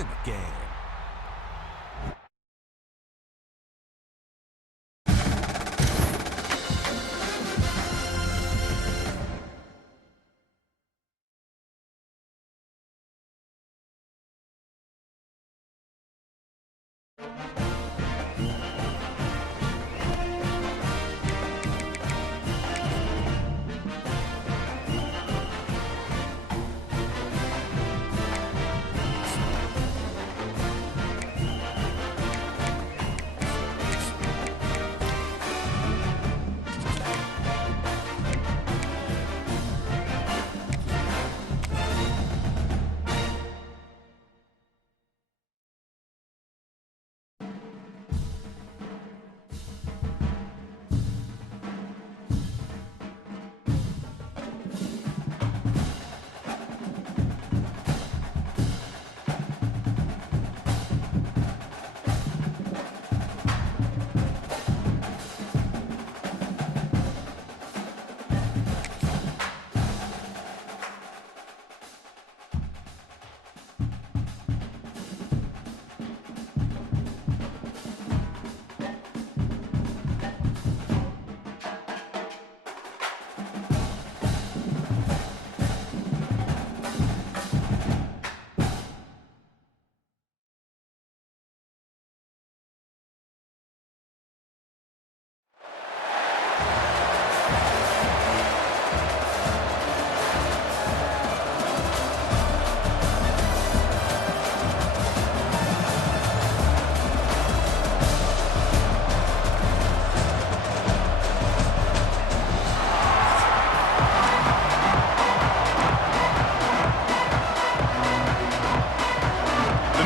in the game.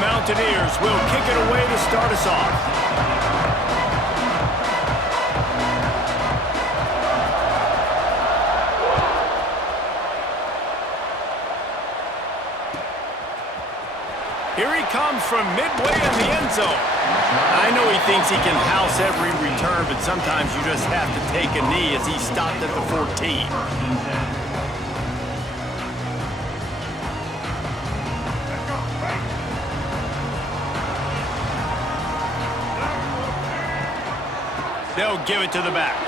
Mountaineers will kick it away to start us off. Here he comes from midway in the end zone. I know he thinks he can house every return, but sometimes you just have to take a knee as he stopped at the 14. They'll give it to the back.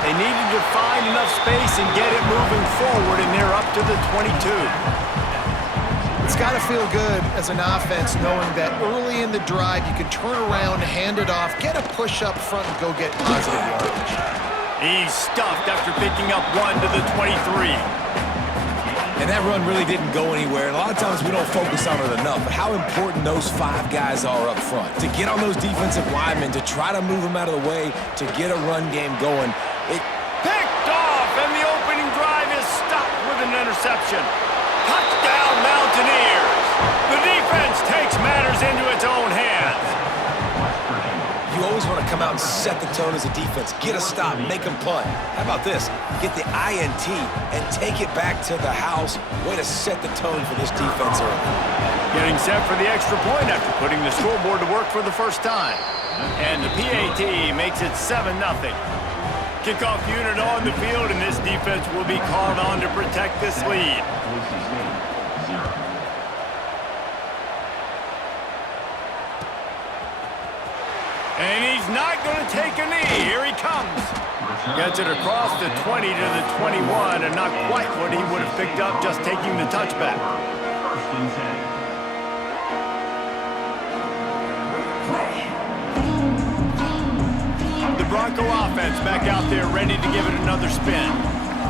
They needed to find enough space and get it moving forward, and they're up to the 22. It's got to feel good as an offense knowing that early in the drive you can turn around, hand it off, get a push up front, and go get positive yardage. He's stuffed after picking up one to the 23. And that run really didn't go anywhere. And a lot of times we don't focus on it enough, but how important those 5 guys are up front. To get on those defensive linemen, to try to move them out of the way, to get a run game going. Picked off, and the opening drive is stopped with an interception. Touchdown, Mountaineers. The defense takes matters into its own hands. You always want to come out and set the tone as a defense. Get a stop, make them punt. How about this? Get the INT and take it back to the house. Way to set the tone for this defense early. Getting set for the extra point after putting the scoreboard to work for the first time. And the PAT makes it 7-0. Kickoff unit on the field, and this defense will be called on to protect this lead. And he's not going to take a knee. Here he comes. Gets it across the 20 to the 21, and not quite what he would have picked up just taking the touchback. The Bronco offense back out there ready to give it another spin.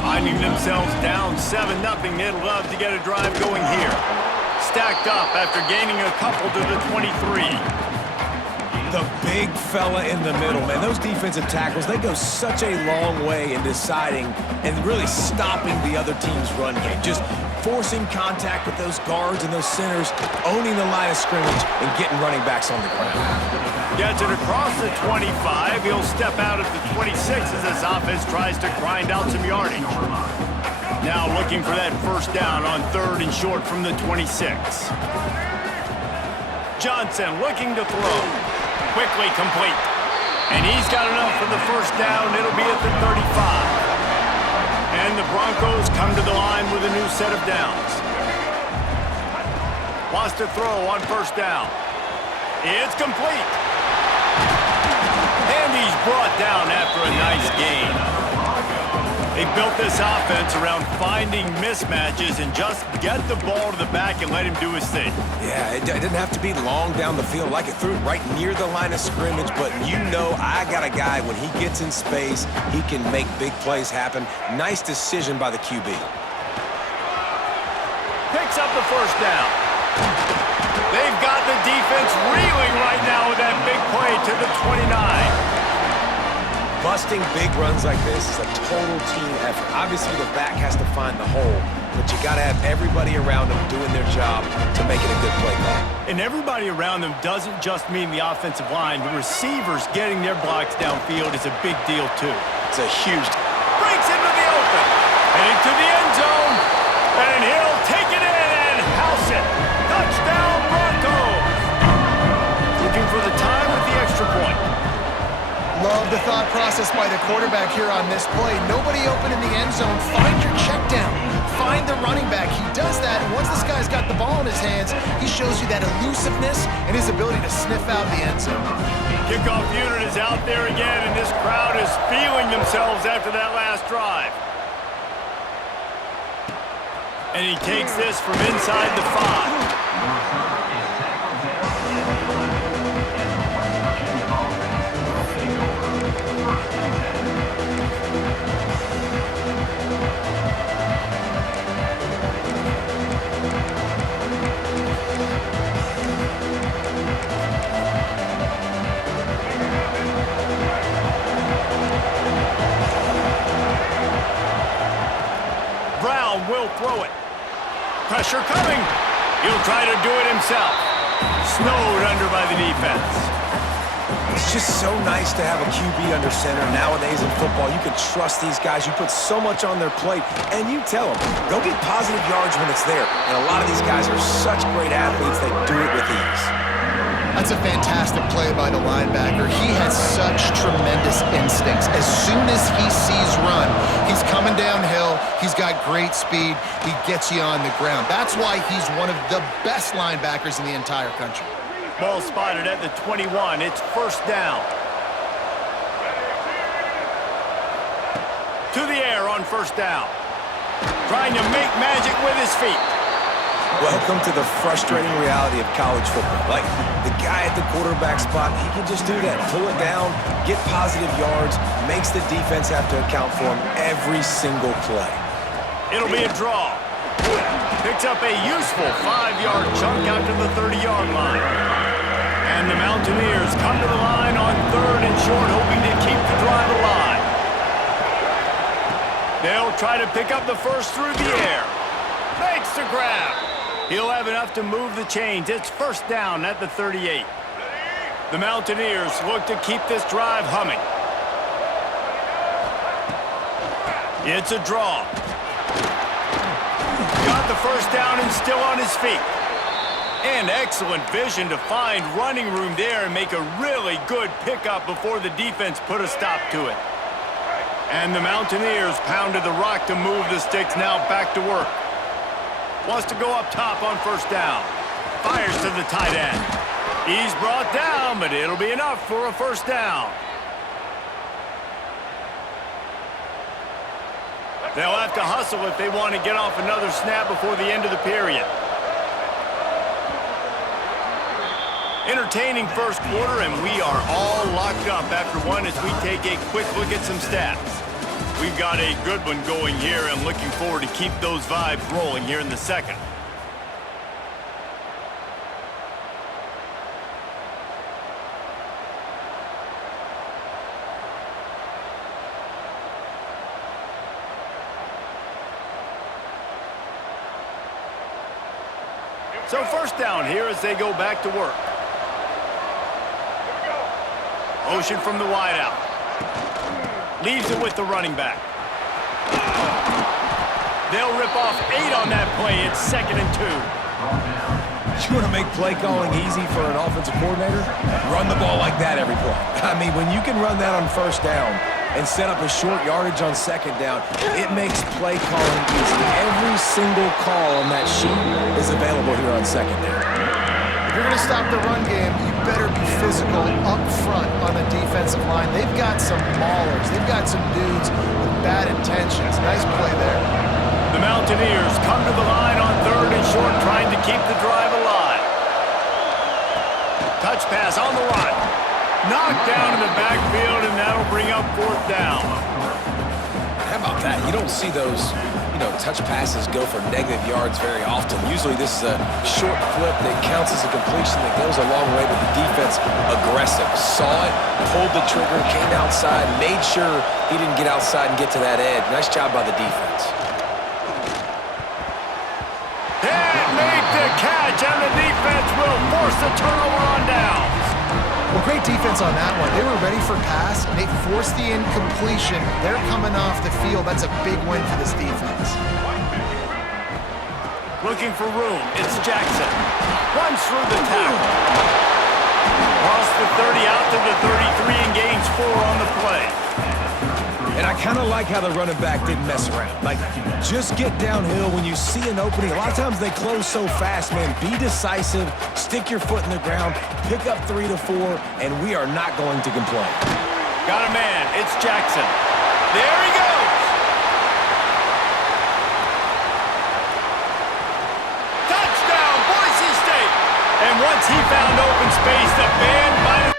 Finding themselves down 7-0, they'd love to get a drive going here. Stacked up after gaining a couple to the 23. The big fella in the middle, man. Those defensive tackles, they go such a long way in deciding and really stopping the other team's run game. Just forcing contact with those guards and those centers, owning the line of scrimmage, and getting running backs on the ground. Gets it across the 25. He'll step out at the 26 as this offense tries to grind out some yardage. Now looking for that first down on 3rd and short from the 26. Johnson looking to throw. Quickly complete. And he's got enough for the first down. It'll be at the 35. And the Broncos come to the line with a new set of downs. Wants to throw on first down. It's complete. And he's brought down after a nice gain. They built this offense around finding mismatches and just get the ball to the back and let him do his thing. Yeah, it didn't have to be long down the field. Like it threw it right near the line of scrimmage, but you know I got a guy, when he gets in space, he can make big plays happen. Nice decision by the QB. Picks up the first down. They've got the defense reeling right now with that big play to the 29. Busting big runs like this is a total team effort. Obviously, the back has to find the hole, but you got to have everybody around them doing their job to make it a good play call. And everybody around them doesn't just mean the offensive line. The receivers getting their blocks downfield is a big deal, too. It's a huge... Breaks into the open. Heading to the end zone. And he'll take it in and house it. Touchdown, Broncos. Looking for the time with the extra point. Love the thought process by the quarterback here on this play. Nobody open in the end zone. Find your check down. Find the running back. He does that, and once this guy's got the ball in his hands, he shows you that elusiveness and his ability to sniff out the end zone. Kickoff unit is out there again, and this crowd is feeling themselves after that last drive. And he takes this from inside the 5. Will throw it. Pressure coming. He'll try to do it himself. Snowed under by the defense. It's just so nice to have a QB under center. Nowadays in football, you can trust these guys. You put so much on their plate, and you tell them, go get positive yards when it's there. And a lot of these guys are such great athletes, they do it with ease. That's a fantastic play by the linebacker. He has such tremendous instincts. As soon as he sees run, he's coming downhill. He's got great speed. He gets you on the ground. That's why he's one of the best linebackers in the entire country. Ball spotted at the 21. It's first down. To the air on first down. Trying to make magic with his feet. Welcome to the frustrating reality of college football. Like, the guy at the quarterback spot, he can just do that. Pull it down, get positive yards, makes the defense have to account for him every single play. It'll be a draw. Picks up a useful 5-yard chunk out to the 30-yard line. And the Mountaineers come to the line on 3rd and short, hoping to keep the drive alive. They'll try to pick up the first through the air. Makes the grab. He'll have enough to move the chains. It's first down at the 38. The Mountaineers look to keep this drive humming. It's a draw. Got the first down and still on his feet. And excellent vision to find running room there and make a really good pickup before the defense put a stop to it. And the Mountaineers pounded the rock to move the sticks, now back to work. Wants to go up top on first down. Fires to the tight end. He's brought down, but it'll be enough for a first down. They'll have to hustle if they want to get off another snap before the end of the period. Entertaining first quarter, and we are all locked up after one as we take a quick look at some stats. We've got a good one going here and looking forward to keep those vibes rolling here in the second. So first down here as they go back to work. Motion from the wideout. Leaves it with the running back. They'll rip off 8 on that play. It's 2nd and 2. You want to make play calling easy for an offensive coordinator? Run the ball like that every play. I mean, when you can run that on first down, and set up a short yardage on second down, it makes play calling easy. Every single call on that sheet is available here on second down. If you're going to stop the run game, you better be physical up front on the defensive line. They've got some maulers. They've got some dudes with bad intentions. Nice play there. The Mountaineers come to the line on 3rd and short, trying to keep the drive alive. Touch pass on the run. Knocked down in the backfield, and that'll bring up 4th down. How about that? You don't see those, touch passes go for negative yards very often. Usually this is a short flip that counts as a completion that goes a long way, but the defense aggressive. Saw it, pulled the trigger, came outside, made sure he didn't get outside and get to that edge. Nice job by the defense. And make the catch, and the defense will force the turnover on downs. Well, great defense on that one. They were ready for pass, and they forced the incompletion. They're coming off the field. That's a big win for this defense. Looking for room. It's Jackson. Runs through the tackle. Across the 30, out to the 33, and gains 4 on the play. And I kind of like how the running back didn't mess around. Like, just get downhill when you see an opening. A lot of times they close so fast, man. Be decisive, stick your foot in the ground, pick up 3 to 4, and we are not going to complain. Got a man. It's Jackson. There he goes. Touchdown, Boise State. And once he found open space, the band might have...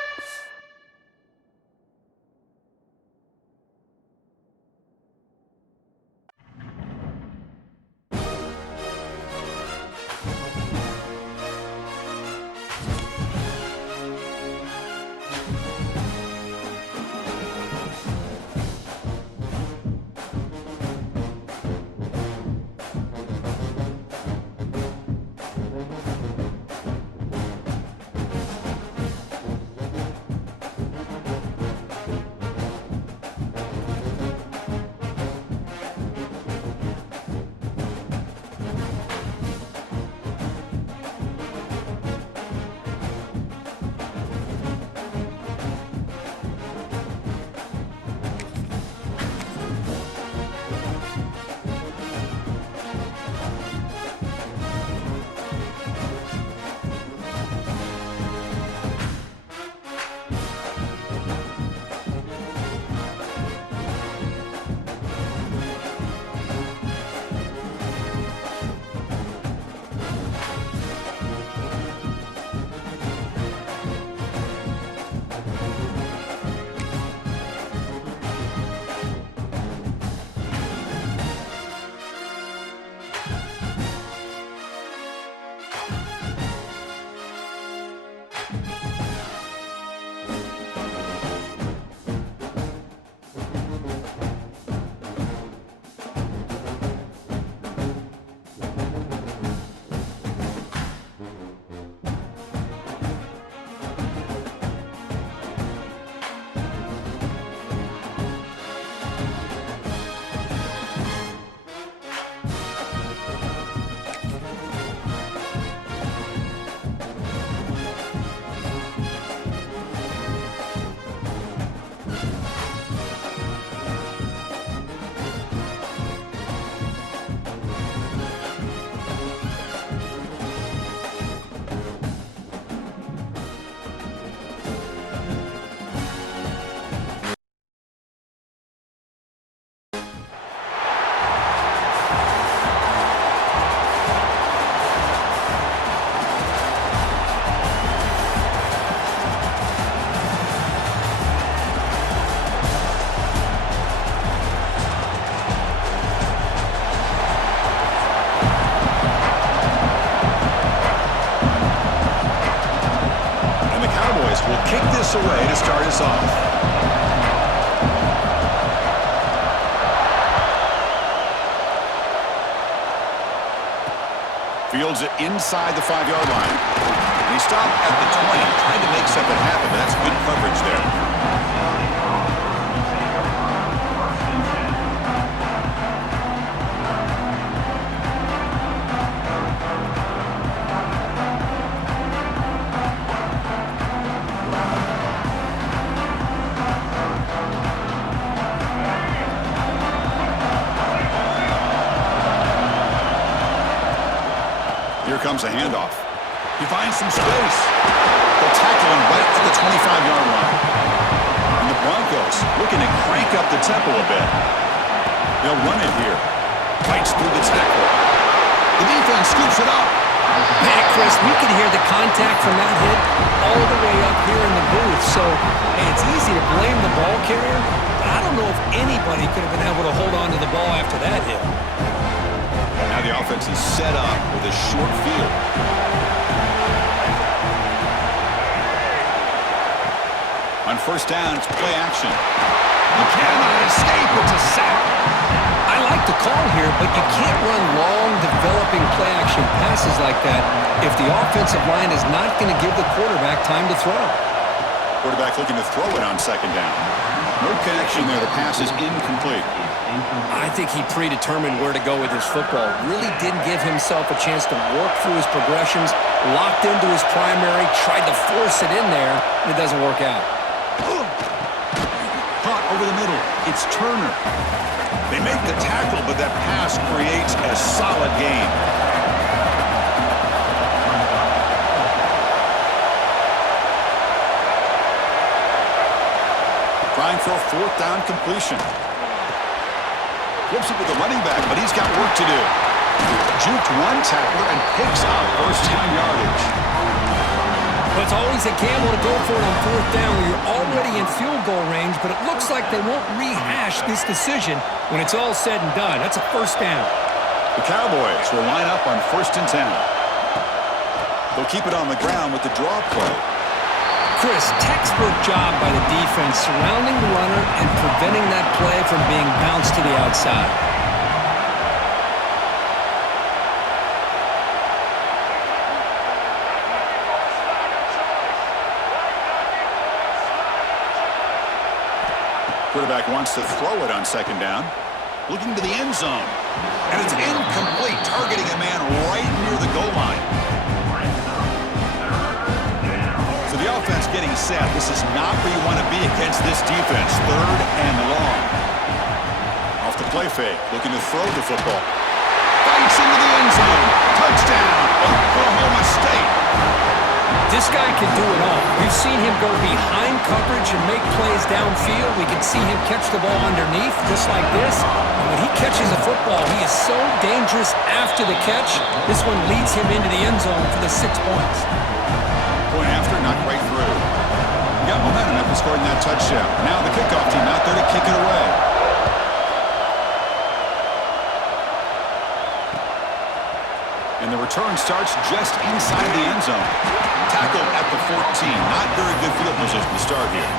kick this away to start us off. Fields it inside the 5-yard line. And he stopped at the 20, trying to make something happen. That's good coverage there. comes a handoff. He finds some space. They'll tackle him right at the 25-yard line. And the Broncos looking to crank up the tempo a bit. They'll run it here. Fights through the tackle. The defense scoops it up. Man, Chris, we can hear the contact from that hit all the way up here in the booth. So, hey, it's easy to blame the ball carrier, but I don't know if anybody could have been able to hold on to the ball after that hit. Now the offense is set up with a short field. On first down, it's play action. You cannot escape. It's a sack. I like the call here, but you can't run long, developing play-action passes like that if the offensive line is not going to give the quarterback time to throw. Quarterback looking to throw it on second down. No connection there. The pass is incomplete. I think he predetermined where to go with his football. Really didn't give himself a chance to work through his progressions, locked into his primary, tried to force it in there, and it doesn't work out. Caught over the middle. It's Turner. They make the tackle, but that pass creates a solid gain. Trying for a fourth down completion. Flips it with the running back, but he's got work to do. Juked one tackler and picks up first down yardage. Well, it's always a gamble to go for it on fourth down when you're already in field goal range, but it looks like they won't rehash this decision when it's all said and done. That's a first down. The Cowboys will line up on 1st and 10. They'll keep it on the ground with the draw play. Chris, textbook job by the defense surrounding the runner and preventing that play from being bounced to the outside. Quarterback wants to throw it on second down. Looking to the end zone. And it's incomplete, targeting a man right near the goal line. So the offense getting set. This is not where you want to be against this defense. 3rd and long. Off the play fake. Looking to throw the football. Fights into the end zone. Touchdown, Oklahoma State. This guy can do it all. We've seen him go behind coverage and make plays downfield. We can see him catch the ball underneath, just like this. And when he catches a football, he is so dangerous after the catch. This one leads him into the end zone for the 6 points. Point after, not quite through. He got momentum after scoring that touchdown. Now the kickoff team out there to kick it away. And the return starts just inside the end zone. Tackled at the 14. Not very good field position to start here.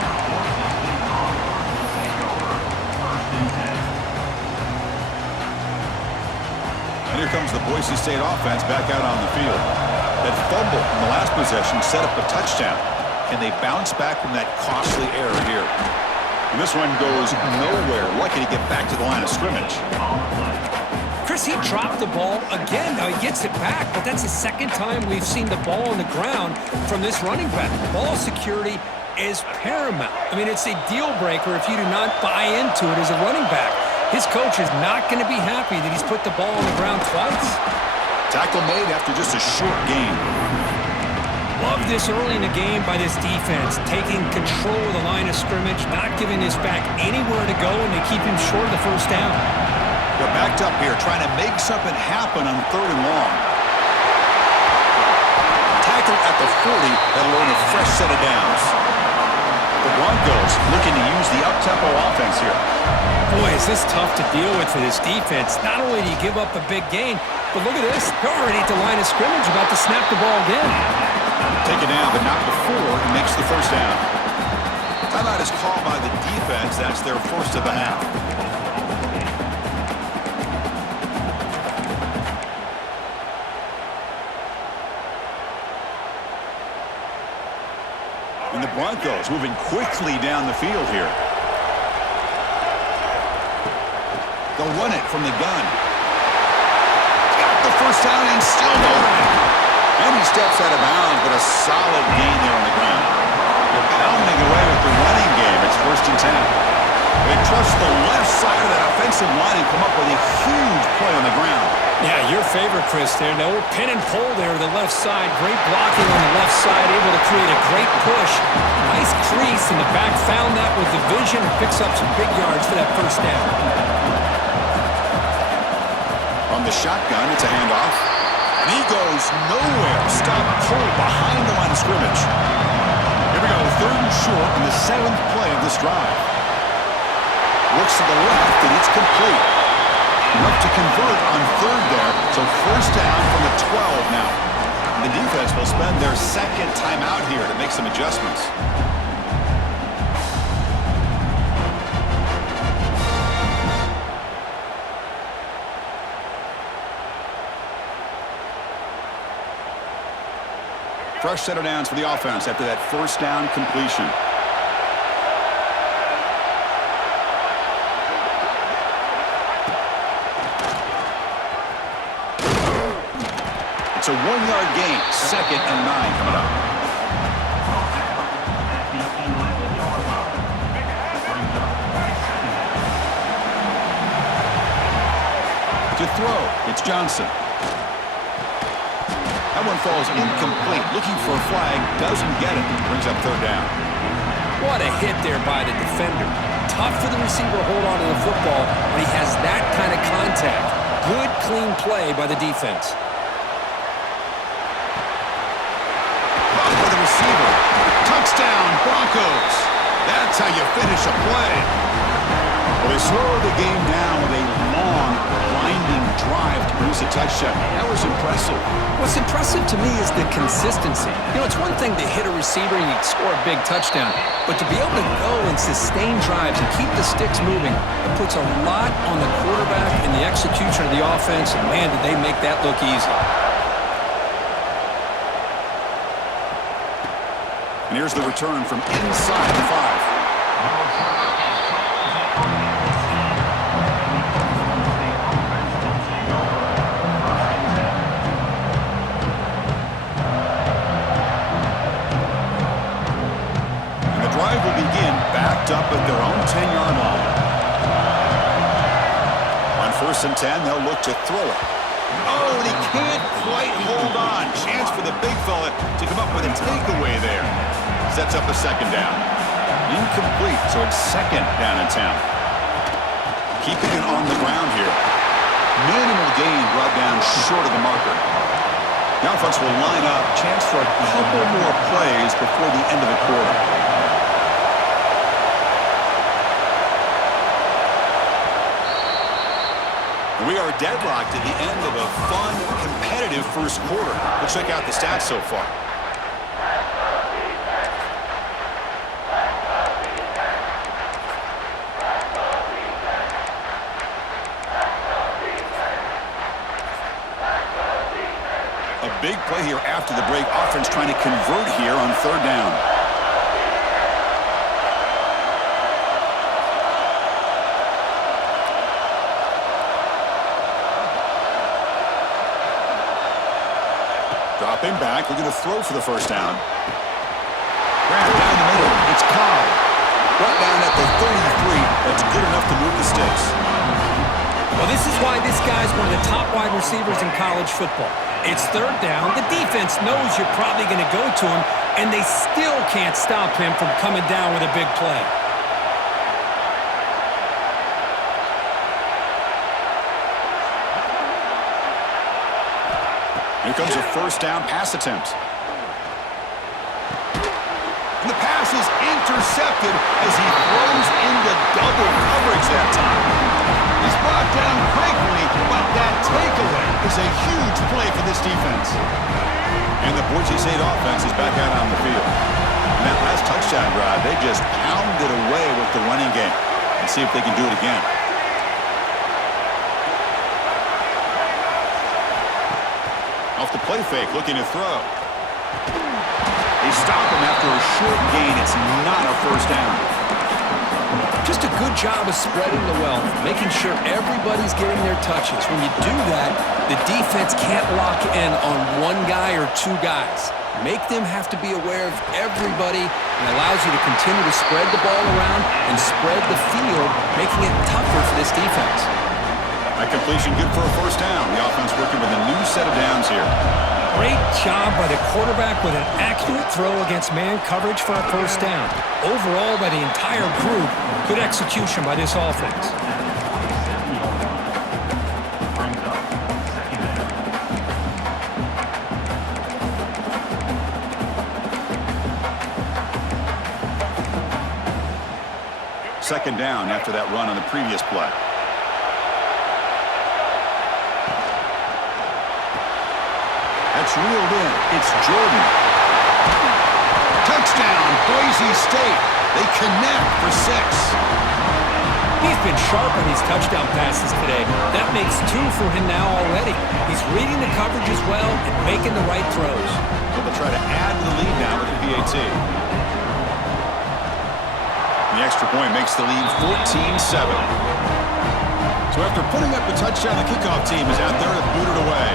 And here comes the Boise State offense back out on the field. That fumble in the last possession set up a touchdown. Can they bounce back from that costly error here? And this one goes nowhere. Lucky to get back to the line of scrimmage. Chris, he dropped the ball again. Now he gets it back, but that's the second time we've seen the ball on the ground from this running back. Ball security is paramount. I mean, it's a deal breaker if you do not buy into it as a running back. His coach is not going to be happy that he's put the ball on the ground twice. Tackle made after just a short gain. Love this early in the game by this defense, taking control of the line of scrimmage, not giving his back anywhere to go, and they keep him short of the first down. They're backed up here, trying to make something happen on 3rd and long. Tackle at the 40, that'll earn a fresh set of downs. The Broncos looking to use the up-tempo offense here. Boy, is this tough to deal with for this defense. Not only do you give up a big gain, but look at this. They're already at the line of scrimmage, about to snap the ball again. Take it down, but not before he makes the first down. Timeout is called by the defense. That's their first of the half. And the Broncos moving quickly down the field here. They'll run it from the gun. Got the first down and still moving. And he steps out of bounds, but a solid gain there on the ground. They're pounding away with the running game. It's 1st and 10. They trust the left side of that offensive line and come up with a huge play on the ground. Yeah, your favorite, Chris, there. No pin and pull there to the left side. Great blocking on the left side, able to create a great push. Nice crease in the back. Found that with the vision and picks up some big yards for that first down. From the shotgun, it's a handoff. And he goes nowhere. Stop cold behind the line of scrimmage. Here we go, 3rd and short in the 7th play of this drive. Looks to the left, and it's complete. Enough to convert on 3rd there, so first down from the 12 now. The defense will spend their 2nd timeout here to make some adjustments. Fresh set of downs for the offense after that first down completion. It's a 1-yard gain. 2nd and 9 coming up. To throw, it's Johnson. That one falls incomplete. Looking for a flag, doesn't get it. Brings up 3rd down. What a hit there by the defender. Tough for the receiver to hold on to the football when he has that kind of contact. Good, clean play by the defense. For the receiver. Touchdown, Broncos. That's how you finish a play. Well, they slow the game down with a long, winding drive to produce a touchdown. That was impressive. What's impressive to me is the consistency. You know, it's one thing to hit a receiver and you score a big touchdown, but to be able to go and sustain drives and keep the sticks moving, it puts a lot on the quarterback and the execution of the offense, and man, did they make that look easy. And here's the return from inside the 5. Up at their own 10-yard line. On 1st and 10, they'll look to throw it. Oh, and he can't quite hold on. Chance for the big fella to come up with a takeaway there. Sets up a 2nd down. Incomplete, so it's 2nd down and 10. Keeping it on the ground here. Minimal gain brought down short of the marker. The offense will line up. Chance for a couple more plays before the end of the quarter. We are deadlocked at the end of a fun, competitive first quarter. Let's check out the stats so far. A big play here after the break. Offense trying to convert here on 3rd down. Dropping back, looking to throw for the first down. Grab down the middle, it's Cobb. Brought down at the 33, that's good enough to move the sticks. Well, this is why this guy's one of the top wide receivers in college football. It's 3rd down. The defense knows you're probably going to go to him, and they still can't stop him from coming down with a big play. Here comes a first down pass attempt. And the pass is intercepted as he throws into double coverage that time. He's brought down quickly, but that takeaway is a huge play for this defense. And the Boise State offense is back out on the field. And that last touchdown drive, they just pounded away with the running game. And see if they can do it again. Off the play fake, looking to throw. They stop him after a short gain. It's not a first down. Just a good job of spreading the wealth, making sure everybody's getting their touches. When you do that, the defense can't lock in on one guy or two guys. Make them have to be aware of everybody, and allows you to continue to spread the ball around and spread the field, making it tougher for this defense. That completion good for a first down. The offense working with a new set of downs here. Great job by the quarterback with an accurate throw against man coverage for a first down. Overall, by the entire group, good execution by this offense. Second down after that run on the previous play. That's reeled in. It's Jordan. Touchdown, Boise State. They connect for 6. He's been sharp on these touchdown passes today. That makes 2 for him now already. He's reading the coverage as well and making the right throws. So they'll try to add to the lead now with the PAT. The extra point makes the lead 14-7. So after putting up a touchdown, the kickoff team is out there to boot it away.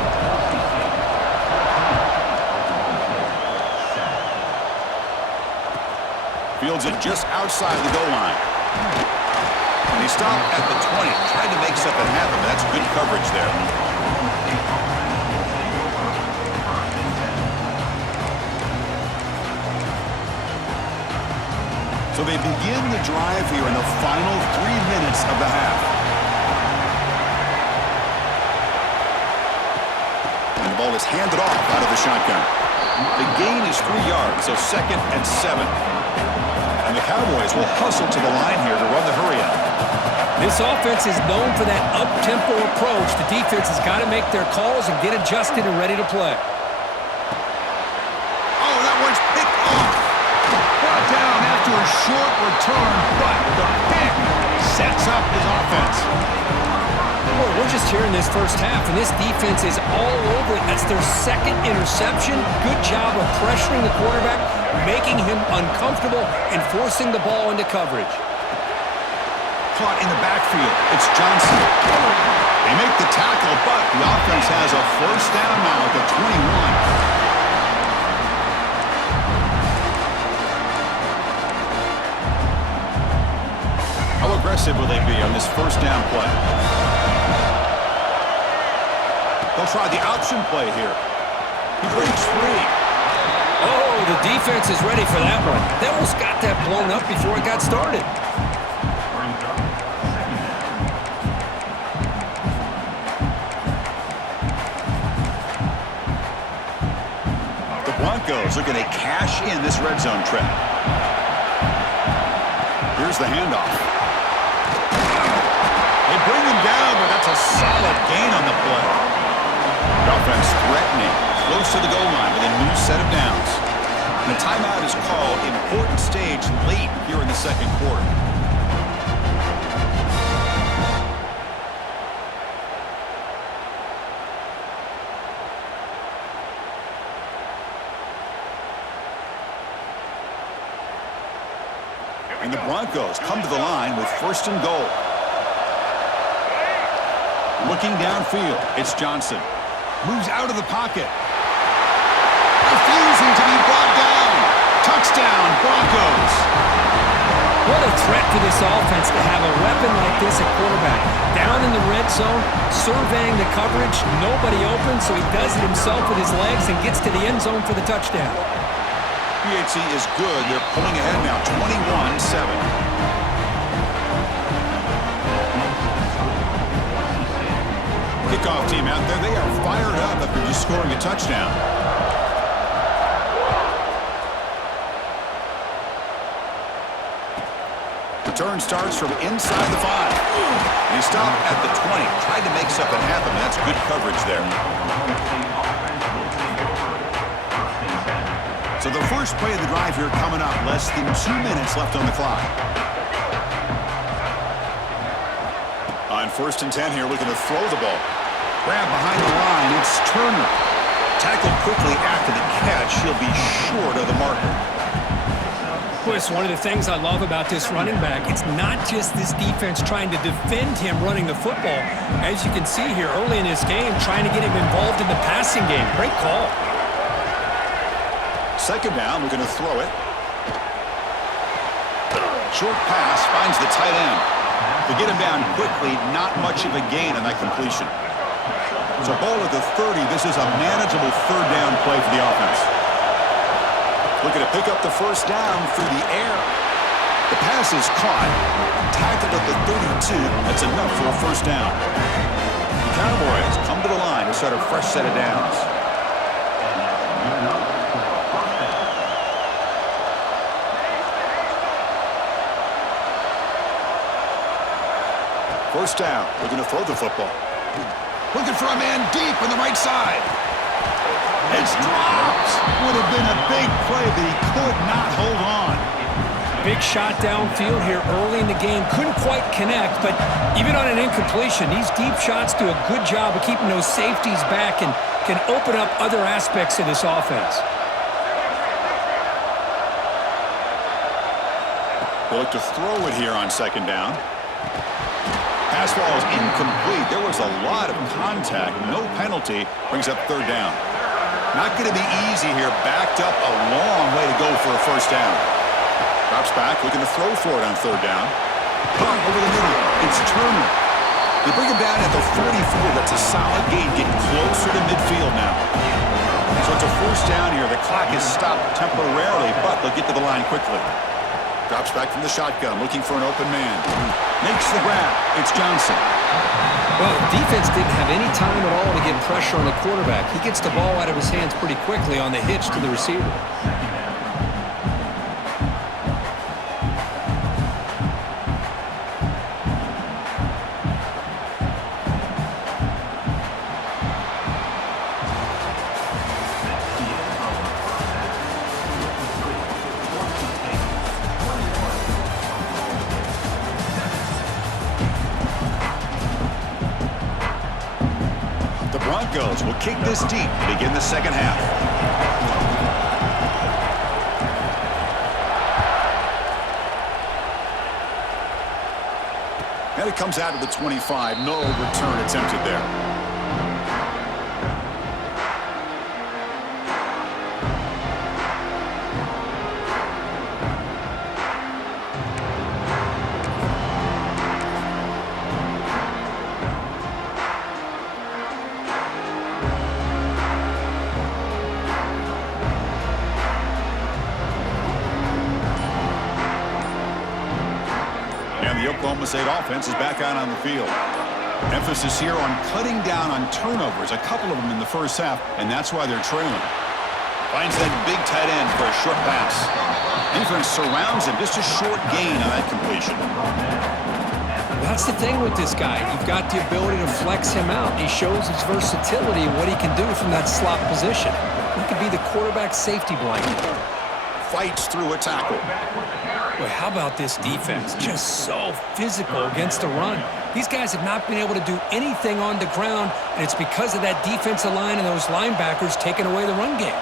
Fields it just outside the goal line. And he stopped at the 20, trying to make something happen, but that's good coverage there. So they begin the drive here in the final 3 minutes of the half. And the ball is handed off out of the shotgun. The gain is 3 yards, so 2nd and 7. And the Cowboys will hustle to the line here to run the hurry-up. This offense is known for that up-tempo approach. The defense has got to make their calls and get adjusted and ready to play. Oh, that one's picked off. Brought down after a short return, but the pick sets up his offense. Boy, we're just here in this first half, and this defense is all over it. That's their 2nd interception. Good job of pressuring the quarterback, making him uncomfortable, and forcing the ball into coverage. Caught in the backfield. It's Johnson. They make the tackle, but the offense has a first down now at the 21. How aggressive will they be on this first down play? They'll try the option play here. He breaks free. Oh, the defense is ready for that one. They almost got that blown up before it got started. The Broncos looking to cash in this red zone trap. Here's the handoff. They bring him down, but that's a solid gain on the play. The offense threatening, close to the goal line with a new set of downs. And the timeout is called. Important stage late here in the second quarter. And the Broncos come to the line with 1st and goal. Looking downfield, it's Johnson. Moves out of the pocket. Refusing to be brought down. Touchdown, Broncos. What a threat to this offense to have a weapon like this at quarterback. Down in the red zone, surveying the coverage, nobody open, so he does it himself with his legs and gets to the end zone for the touchdown. PAT is good. They're pulling ahead now, 21-7. Kickoff team out there, they are fired up after just scoring a touchdown. Return starts from inside the 5. He stopped at the 20, tried to make something happen. That's good coverage there. So the first play of the drive here coming up, less than 2 minutes left on the clock. On 1st and 10 here, looking to throw the ball. Grab behind the line, it's Turner. Tackled quickly after the catch, he'll be short of the marker. Chris, one of the things I love about this running back, it's not just this defense trying to defend him running the football. As you can see here early in this game, trying to get him involved in the passing game. Great call. Second down, we're going to throw it. Short pass finds the tight end. To get him down quickly, not much of a gain on that completion. So ball at the 30. This is a manageable third down play for the offense. Looking to pick up the first down through the air. The pass is caught. Tackled at the 32. That's enough for a first down. The Cowboys come to the line to start a fresh set of downs. First down. We're going to throw the football. Looking for a man deep on the right side. It's dropped. Would have been a big play, but he could not hold on. Big shot downfield here early in the game. Couldn't quite connect, but even on an incompletion, these deep shots do a good job of keeping those safeties back and can open up other aspects of this offense. They look to throw it here on second down. Pass ball is incomplete. There was a lot of contact. No penalty. Brings up third down. Not going to be easy here. Backed up a long way to go for a first down. Drops back, looking to throw for it on third down. Punt over the middle. It's Turner. They bring him down at the 44. That's a solid gain. Getting closer to midfield now. So it's a first down here. The clock is stopped temporarily, but they'll get to the line quickly. Drops back from the shotgun, looking for an open man. Makes the grab. It's Johnson. Well, the defense didn't have any time at all to get pressure on the quarterback. He gets the ball out of his hands pretty quickly on the hitch to the receiver. Broncos will kick this deep to begin the second half. And it comes out of the 25. No return attempted there. The Oklahoma State offense is back out on the field. Emphasis here on cutting down on turnovers, a couple of them in the first half, and that's why they're trailing. Finds that big tight end for a short pass. Defense surrounds him, just a short gain on that completion. That's the thing with this guy. You've got the ability to flex him out. He shows his versatility and what he can do from that slot position. He could be the quarterback safety blanket. Fights through a tackle. Boy, how about this defense? Just so physical against the run. These guys have not been able to do anything on the ground, and it's because of that defensive line and those linebackers taking away the run game.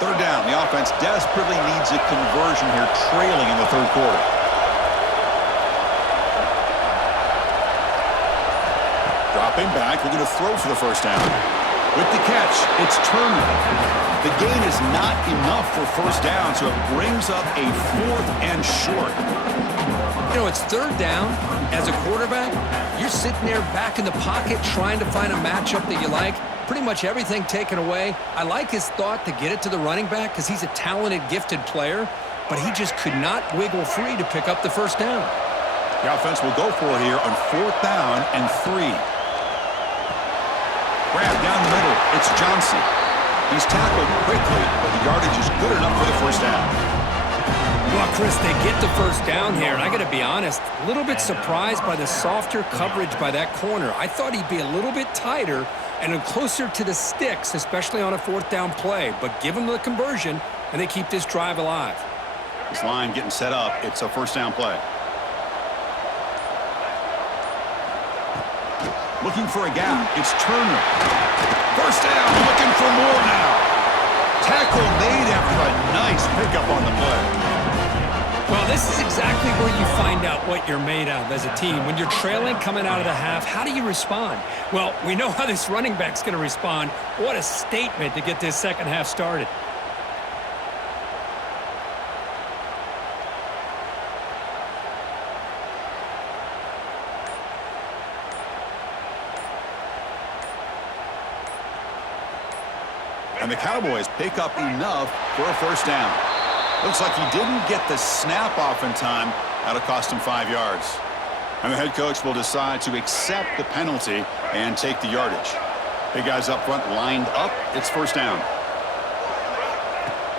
Third down. The offense desperately needs a conversion here, trailing in the third quarter. Dropping back. We're going to throw for the first down. With the catch, it's Turner. The gain is not enough for first down, so it brings up a fourth and short. You know, it's third down. As a quarterback, you're sitting there back in the pocket trying to find a matchup that you like. Pretty much everything taken away. I like his thought to get it to the running back because he's a talented, gifted player, but he just could not wiggle free to pick up the first down. The offense will go for it here on fourth down and 3. Grab down the middle. It's Johnson. He's tackled quickly, but the yardage is good enough for the first down. Well, Chris, they get the first down here, and I got to be honest, a little bit surprised by the softer coverage by that corner. I thought he'd be a little bit tighter and closer to the sticks, especially on a fourth down play. But give them the conversion, and they keep this drive alive. This line getting set up. It's a first down play. Looking for a gap. It's Turner. First down. Looking for more now. tackle made after a nice pickup on the play. Well, this is exactly where you find out what you're made of as a team. When you're trailing coming out of the half, how do you respond? Well, we know how this running back's going to respond. What a statement to get this second half started. And the Cowboys pick up enough for a first down. Looks like he didn't get the snap off in time. That'll cost him 5 yards. And the head coach will decide to accept the penalty and take the yardage. Big guys up front lined up. It's first down.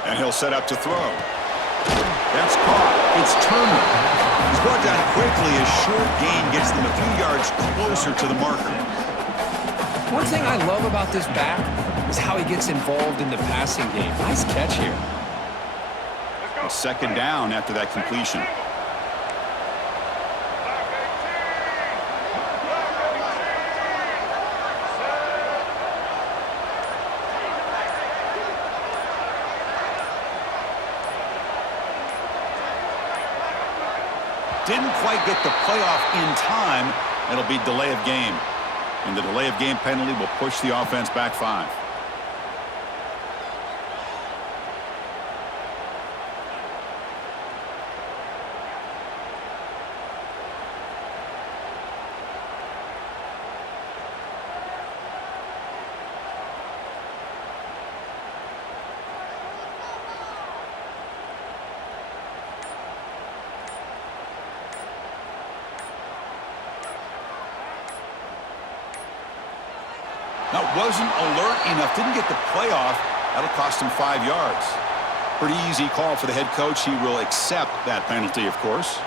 And he'll set up to throw. That's caught. It's Turner. He's brought down quickly as short gain gets them a few yards closer to the marker. One thing I love about this back is how he gets involved in the passing game. Nice catch here. Second down after that completion. Didn't quite get the playoff in time. It'll be delay of game. And the delay of game penalty will push the offense back 5. Now, wasn't alert enough, didn't get the playoff. That'll cost him 5 yards. Pretty easy call for the head coach. He will accept that penalty, of course.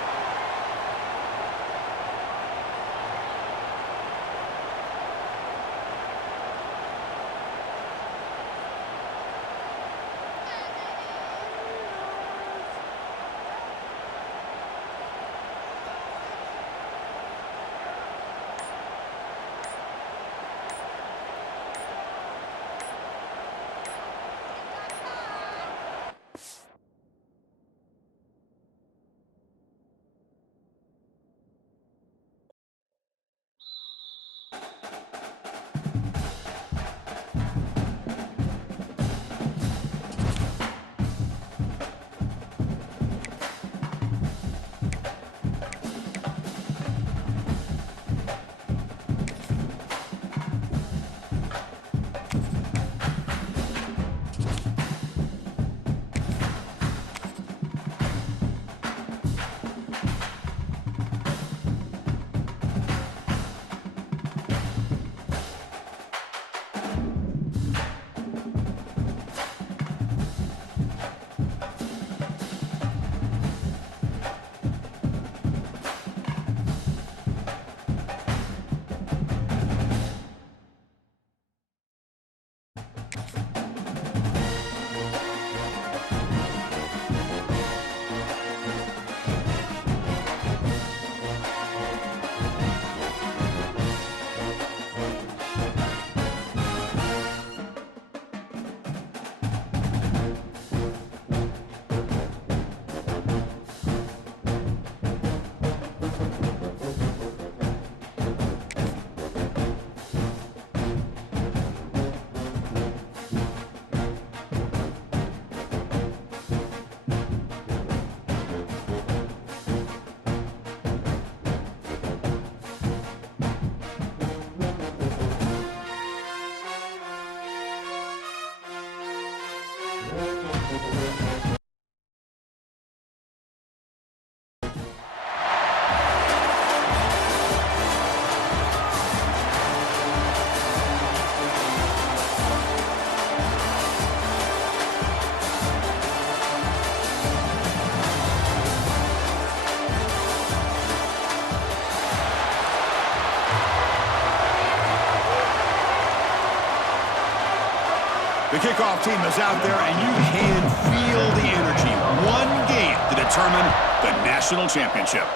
The kickoff team is out there, and you can feel the energy. One game to determine the national championship.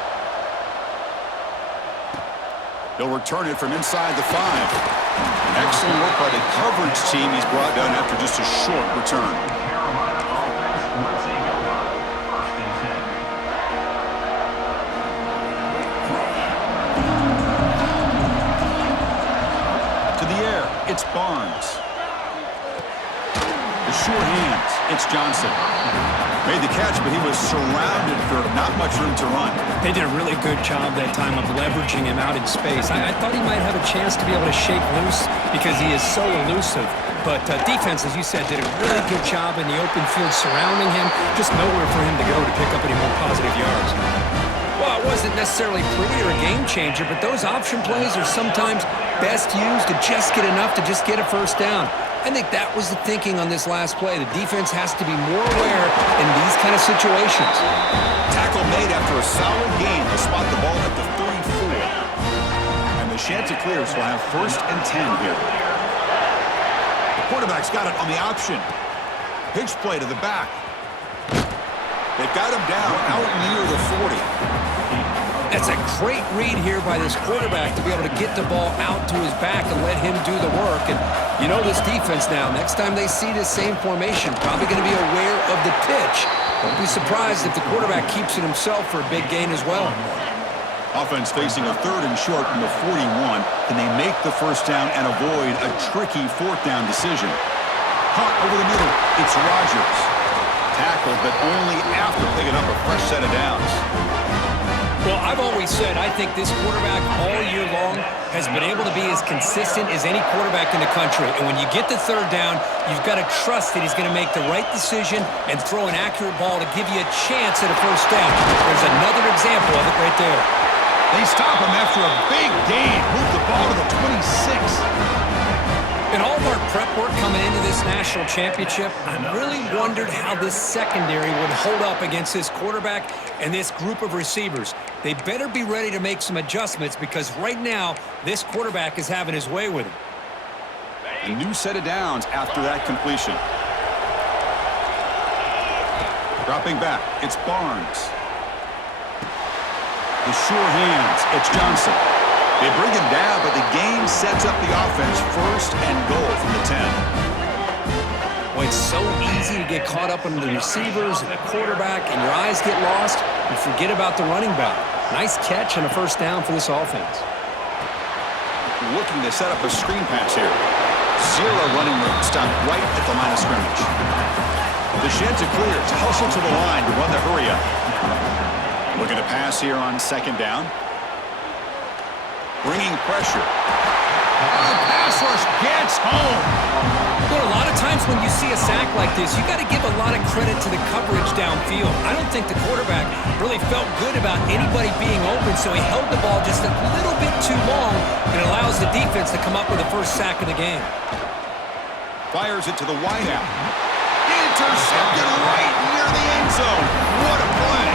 He'll return it from inside the 5. Excellent work by the coverage team he's brought down after just a short return. To the air, it's Barnes. The sure hands, it's Johnson. Made the catch, but he was surrounded for not much room to run. They did a really good job that time of leveraging him out in space. I thought he might have a chance to be able to shake loose because he is so elusive. But defense, as you said, did a really good job in the open field surrounding him. Just nowhere for him to go to pick up any more positive yards. Well, it wasn't necessarily pretty or a game changer, but those option plays are sometimes best used to just get enough to just get a first down. I think that was the thinking on this last play. The defense has to be more aware in these kind of situations. Tackle made after a solid gain to spot the ball at the 34. And the Chanticleers will have 1st and 10 here. The quarterback's got it on the option. Pitch play to the back. They've got him down out near the 40. That's a great read here by this quarterback to be able to get the ball out to his back and let him do the work. And you know this defense now, next time they see this same formation, probably going to be aware of the pitch. Don't be surprised if the quarterback keeps it himself for a big gain as well. Offense facing a 3rd and short from the 41. Can they make the first down and avoid a tricky 4th down decision? Caught over the middle, it's Rodgers. Tackled, but only after picking up a fresh set of downs. Well, I've always said I think this quarterback all year long has been able to be as consistent as any quarterback in the country. And when you get the 3rd down, you've got to trust that he's going to make the right decision and throw an accurate ball to give you a chance at a first down. There's another example of it right there. They stop him after a big gain. Move the ball to the 26. In all of our prep work coming into this national championship, I really wondered how this secondary would hold up against this quarterback and this group of receivers. They better be ready to make some adjustments because right now, this quarterback is having his way with him. A new set of downs after that completion. Dropping back, it's Barnes. The sure hands, it's Johnson. They bring him down, but the game sets up the offense 1st and goal from the 10. Well, it's so easy to get caught up in the receivers and the quarterback, and your eyes get lost. You forget about the running back. Nice catch and a first down for this offense. Looking to set up a screen pass here. 0 running room, stopped right at the line of scrimmage. The Chanticleers hustle to the line to run the hurry up. Looking to pass here on 2nd down. Bringing pressure. The pass rush gets home. But a lot of times when you see a sack like this, you got to give a lot of credit to the coverage downfield. I don't think the quarterback really felt good about anybody being open, so he held the ball just a little bit too long and allows the defense to come up with the first sack of the game. Fires it to the wideout. Intercepted right near the end zone. What a play.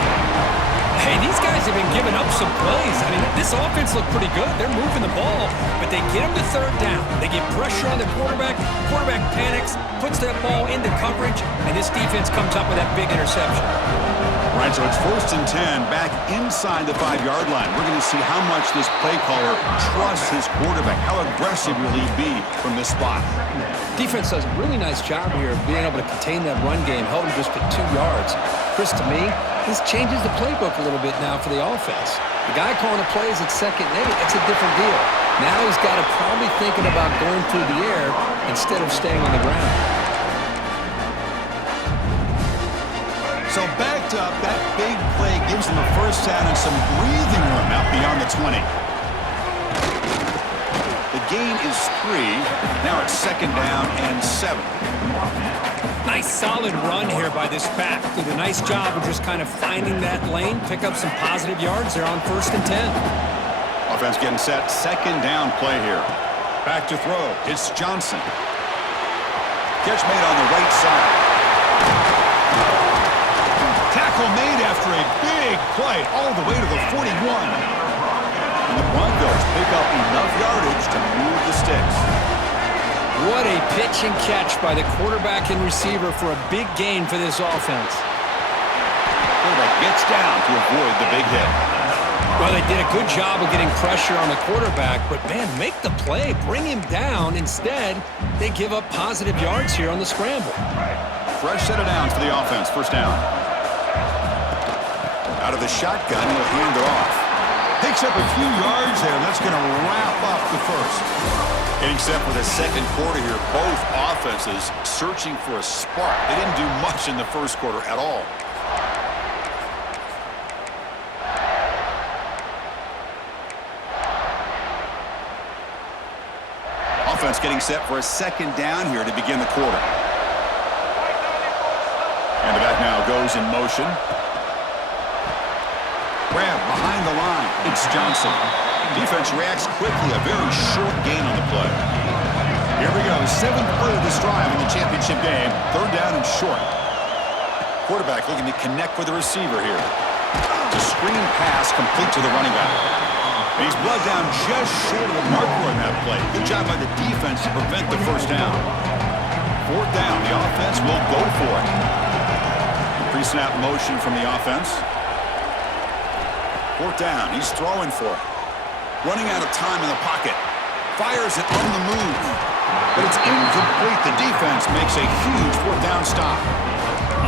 Hey, these guys have been giving up some plays. I mean, this offense looked pretty good. They're moving the ball, but they get them to 3rd down. They get pressure on the quarterback. Quarterback panics, puts that ball into coverage, and this defense comes up with that big interception. Right, so it's 1st and 10 back inside the 5-yard line. We're going to see how much this play caller trusts his quarterback. How aggressive will he be from this spot? Defense does a really nice job here of being able to contain that run game, held him just at 2 yards. Chris, to me, this changes the playbook a little bit now for the offense. The guy calling the plays at 2nd and 8, it's a different deal. Now he's got to probably thinking about going through the air instead of staying on the ground. So backed up, that big play gives them a first down and some breathing room out beyond the 20. The gain is 3. Now it's 2nd down and 7. Nice solid run here by this back. Did a nice job of just kind of finding that lane, pick up some positive yards. They're on 1st and 10. Offense getting set. 2nd down play here. Back to throw. It's Johnson. Catch made on the right side. Tackle made after a big play all the way to the 41. And the Broncos pick up enough yardage to move the sticks. What a pitch and catch by the quarterback and receiver for a big gain for this offense. Quarterback gets down to avoid the big hit. Well, they did a good job of getting pressure on the quarterback, but, man, make the play. Bring him down. Instead, they give up positive yards here on the scramble. Fresh set of downs for the offense. First down. Out of the shotgun, he'll hand it off. Picks up a few yards there. That's going to wrap up the first. Getting set for the second quarter here. Both offenses searching for a spark. They didn't do much in the first quarter at all. Offense getting set for a second down here to begin the quarter. And the back now goes in motion. Grab behind the line. It's Johnson. Defense reacts quickly. A very short gain on the play. Here we go. 7th play of this drive in the championship game. 3rd down and short. Quarterback looking to connect with the receiver here. It's a screen pass complete to the running back. And he's brought down just short of the marker on that play. Good job by the defense to prevent the first down. 4th down. The offense will go for it. Pre-snap motion from the offense. 4th down. He's throwing for it. Running out of time in the pocket. Fires it on the move. But it's incomplete. The defense makes a huge 4th down stop.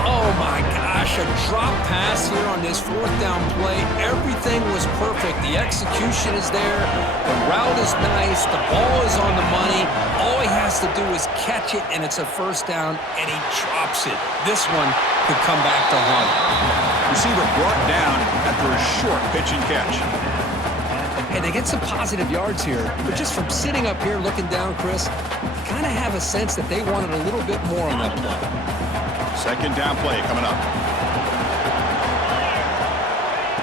Oh, my gosh, a drop pass here on this 4th down play. Everything was perfect. The execution is there. The route is nice. The ball is on the money. All he has to do is catch it, and it's a first down, and he drops it. This one could come back to haunt him. Receiver brought down after a short pitch and catch. Hey, they get some positive yards here, but just from sitting up here looking down, Chris, you kind of have a sense that they wanted a little bit more on that play. Second down play coming up.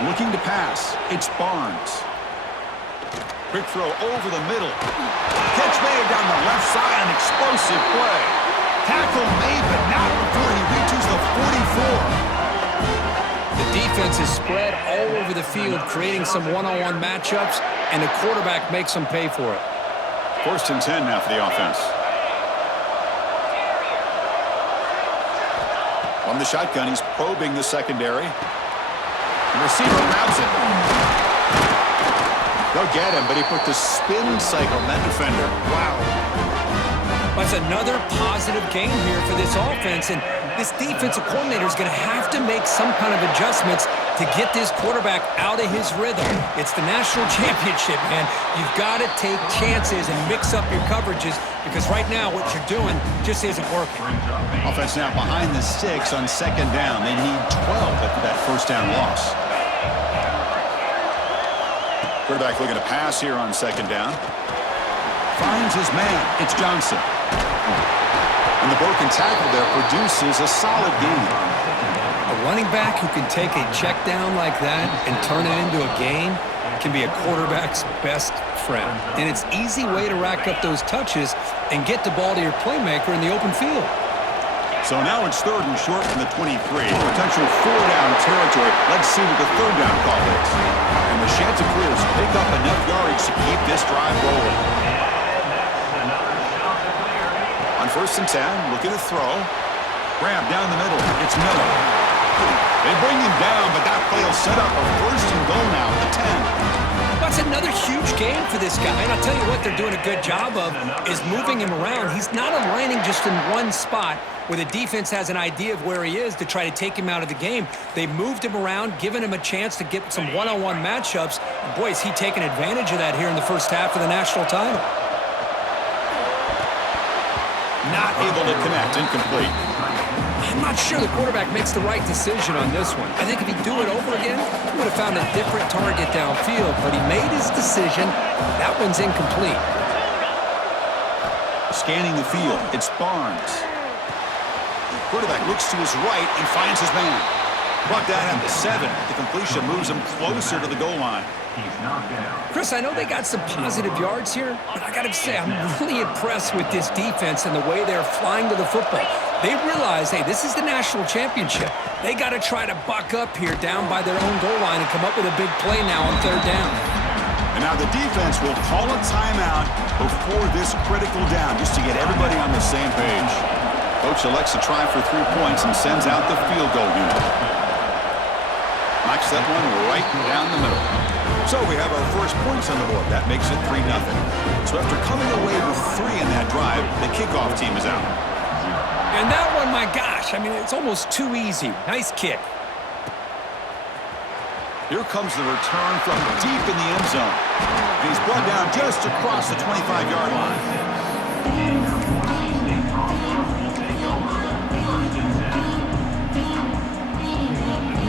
Looking to pass. It's Barnes. Quick throw over the middle. Catch made down the left side. An explosive play. Tackle made, but not before he reaches the 44. The defense is spread all over the field, creating some one-on-one matchups, and the quarterback makes them pay for it. 1st and 10 now for the offense. On the shotgun, he's probing the secondary. The receiver grabs it. They'll get him, but he put the spin cycle on that defender. Wow. That's another positive game here for this offense, and this defensive coordinator is going to have to make some kind of adjustments to get this quarterback out of his rhythm. It's the national championship, man. You've got to take chances and mix up your coverages because right now what you're doing just isn't working. Offense now behind the 6 on 2nd down. They need 12 after that first down loss. Quarterback looking to pass here on 2nd down. Finds his man. It's Johnson. And the broken tackle there produces a solid gain. A running back who can take a check down like that and turn it into a gain can be a quarterback's best friend. And it's an easy way to rack up those touches and get the ball to your playmaker in the open field. So now it's 3rd and short from the 23. Potential 4-down territory. Let's see what the 3rd down call is. And the Chanticleers pick up enough yardage to keep this drive rolling. On 1st and 10, looking to throw. Grab down the middle. It's Miller. They bring him down, but that play will set up a 1st and goal now at the 10. That's another huge game for this guy. And I'll tell you what they're doing a good job of is moving him around. He's not aligning just in one spot where the defense has an idea of where he is to try to take him out of the game. They moved him around, given him a chance to get some one-on-one matchups. And boy, is he taking advantage of that here in the first half of the national title. Not able to connect. Incomplete. I'm not sure the quarterback makes the right decision on this one. I think if he'd do it over again, he would have found a different target downfield, but he made his decision. That one's incomplete. Scanning the field, it's Barnes. Quarterback looks to his right and finds his man. Brought down at the 7. The completion moves him closer to the goal line. Chris, I know they got some positive yards here, but I got to say, I'm really impressed with this defense and the way they're flying to the football. They realize, hey, this is the national championship. They got to try to buck up here down by their own goal line and come up with a big play now on 3rd down. And now the defense will call a timeout before this critical down just to get everybody on the same page. Coach elects to try for 3 points and sends out the field goal unit. Knocks that one right down the middle. So we have our first points on the board. That makes it 3-0. So after coming away with 3 in that drive, the kickoff team is out. And that one, my gosh, I mean, it's almost too easy. Nice kick. Here comes the return from deep in the end zone. And he's brought down just across the 25-yard line.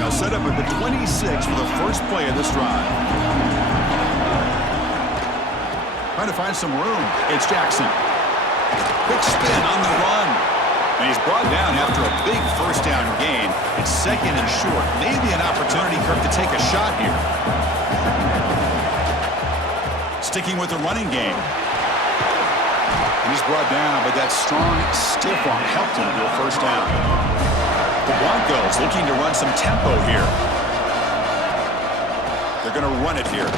Now set up at the 26 for the first play of this drive. Trying to find some room. It's Jackson. Quick spin on the run. And he's brought down after a big first down gain. It's second and short. Maybe an opportunity, Kirk, to take a shot here. Sticking with the running game. And he's brought down, but that strong, stiff arm helped him to a first down. The Broncos looking to run some tempo here. They're going to run it here.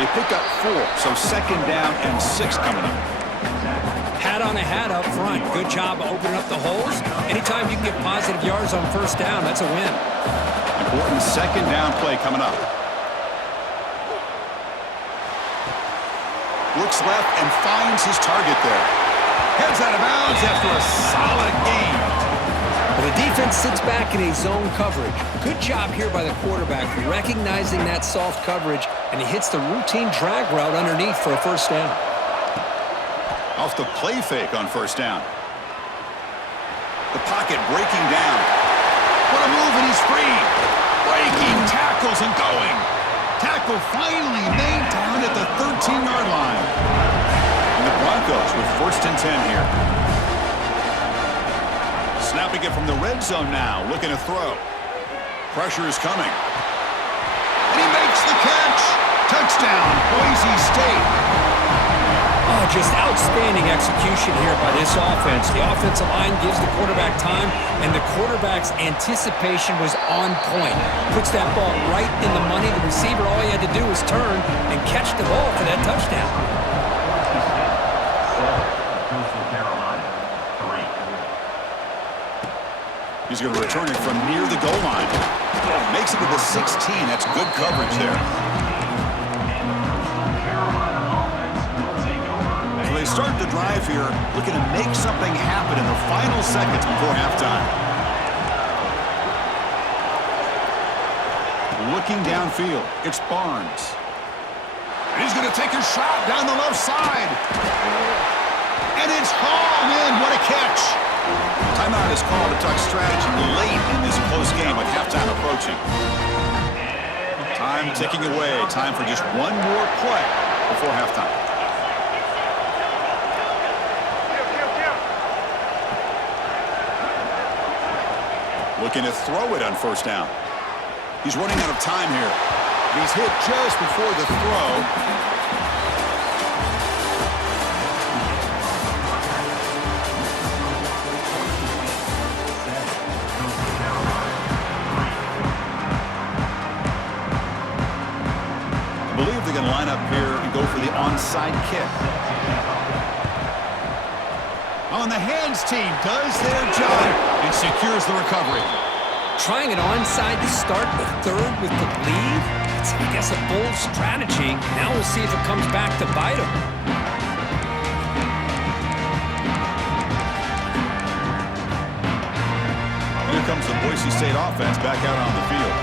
They pick up 4, so second down and 6 coming up. Hat on a hat up front. Good job opening up the holes. Anytime you can get positive yards on first down, that's a win. Important second down play coming up. Looks left and finds his target there. Heads out of bounds after a solid gain. Well, the defense sits back in a zone coverage. Good job here by the quarterback recognizing that soft coverage, and he hits the routine drag route underneath for a first down. Off the play fake on first down. The pocket breaking down. What a move, and he's free. Breaking tackles and going. Tackle finally made down at the 13-yard line. And the Broncos with first and 10 here. Snapping it from the red zone now, looking to throw. Pressure is coming. And he makes the catch. Touchdown, Boise State. Oh, just outstanding execution here by this offense. The offensive line gives the quarterback time, and the quarterback's anticipation was on point. Puts that ball right in the money. The receiver, all he had to do was turn and catch the ball for that touchdown. He's going to return it from near the goal line. Makes it to the 16. That's good coverage there. They start the drive here, looking to make something happen in the final seconds before halftime. Looking downfield, it's Barnes. And he's going to take a shot down the left side. And it's hauled in. What a catch. Timeout is called to talk strategy late in this close game with halftime approaching. Time ticking away. Time for just one more play before halftime. Looking to throw it on first down. He's running out of time here. He's hit just before the throw. I believe they're going to line up here and go for the onside kick. On the hands team does their job and secures the recovery. Trying it onside to start the third with the lead. It's, I guess, a bold strategy. Now we'll see if it comes back to bite him. Here comes the Boise State offense back out on the field.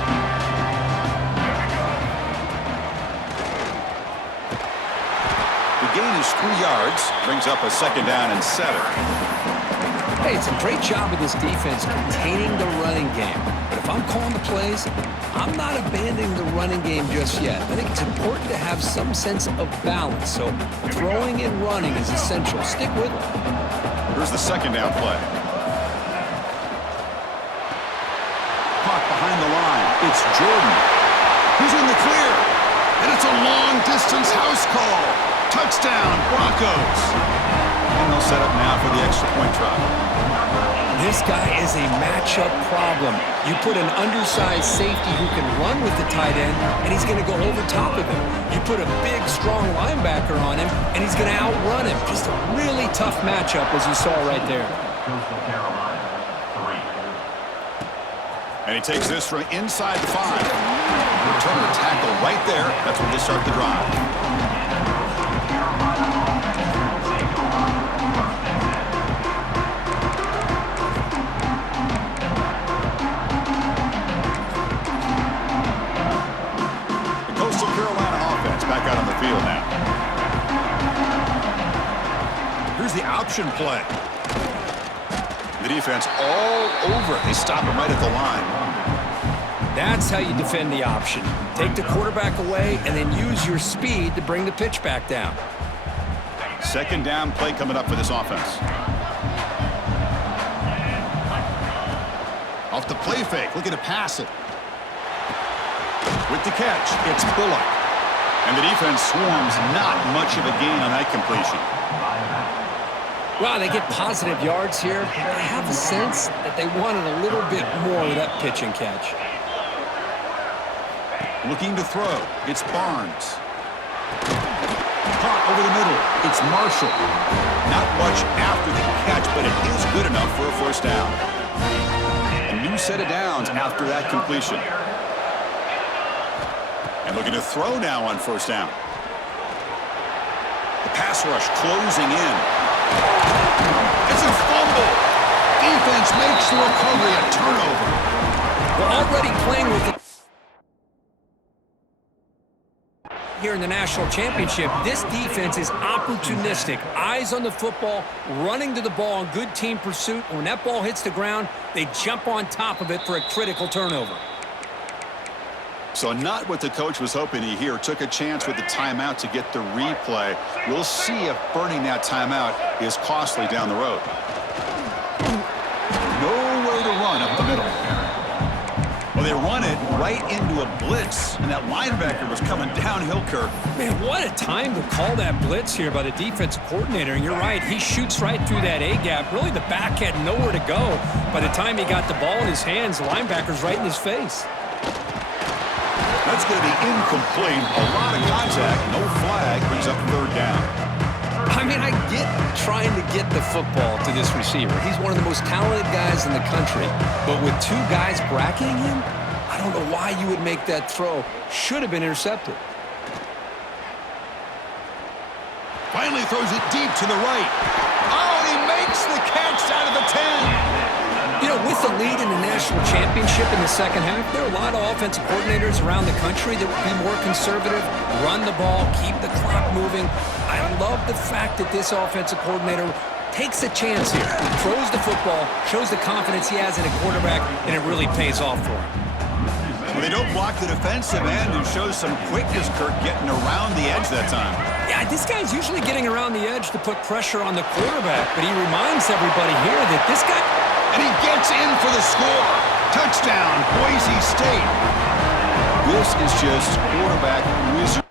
The gain is 3 yards, brings up a second down and 7. Hey, it's a great job of this defense containing the running game. But if I'm calling the plays, I'm not abandoning the running game just yet. I think it's important to have some sense of balance. So throwing and running is essential. Stick with it. Here's the second down play. Caught behind the line. It's Jordan. He's in the clear. And it's a long-distance house call. Touchdown, Broncos. And they'll set up now for the extra point try. This guy is a matchup problem. You put an undersized safety who can run with the tight end, and he's going to go over top of him. You put a big, strong linebacker on him, and he's going to outrun him. Just a really tough matchup, as you saw right there. And he takes this from inside the 5. Turner tackle right there. That's when they start the drive. Back out on the field now. Here's the option play. The defense all over it. They stop him right at the line. That's how you defend the option. Take the quarterback away and then use your speed to bring the pitch back down. Second down play coming up for this offense. Off the play fake, looking to pass it. With the catch, it's Bullock. And the defense swarms, not much of a gain on that completion. Wow, they get positive yards here. I have a sense that they wanted a little bit more of that pitch and catch. Looking to throw, it's Barnes. Caught over the middle, it's Marshall. Not much after the catch, but it is good enough for a first down. A new set of downs after that completion. And looking to throw now on first down. The pass rush closing in. It's a fumble. Defense makes the recovery a turnover. We're already playing with the here in the national championship. This defense is opportunistic. Eyes on the football, running to the ball in good team pursuit. When that ball hits the ground, they jump on top of it for a critical turnover. So not what the coach was hoping to hear. Took a chance with the timeout to get the replay. We'll see if burning that timeout is costly down the road. Nowhere to run up the middle. Well, they run it right into a blitz, and that linebacker was coming downhill, Kirk. Man, what a time to call that blitz here by the defensive coordinator. And you're right, he shoots right through that A-gap. Really, the back had nowhere to go. By the time he got the ball in his hands, the linebacker's right in his face. That's going to be incomplete. A lot of contact. No flag. Brings up third down. I mean, I get trying to get the football to this receiver. He's one of the most talented guys in the country. But with two guys bracketing him, I don't know why you would make that throw. Should have been intercepted. Finally throws it deep to the right. Oh, he makes the catch out of the 10. You know, with the lead in the national championship in the second half, there are a lot of offensive coordinators around the country that would be more conservative, run the ball, keep the clock moving. I love the fact that this offensive coordinator takes a chance here, throws the football, shows the confidence he has in a quarterback, and it really pays off for him. Well, they don't block the defensive end and shows some quickness, Kirk, getting around the edge that time. Yeah, this guy's usually getting around the edge to put pressure on the quarterback, but he reminds everybody here that this guy... And he gets in for the score. Touchdown, Boise State. This is just quarterback wizard.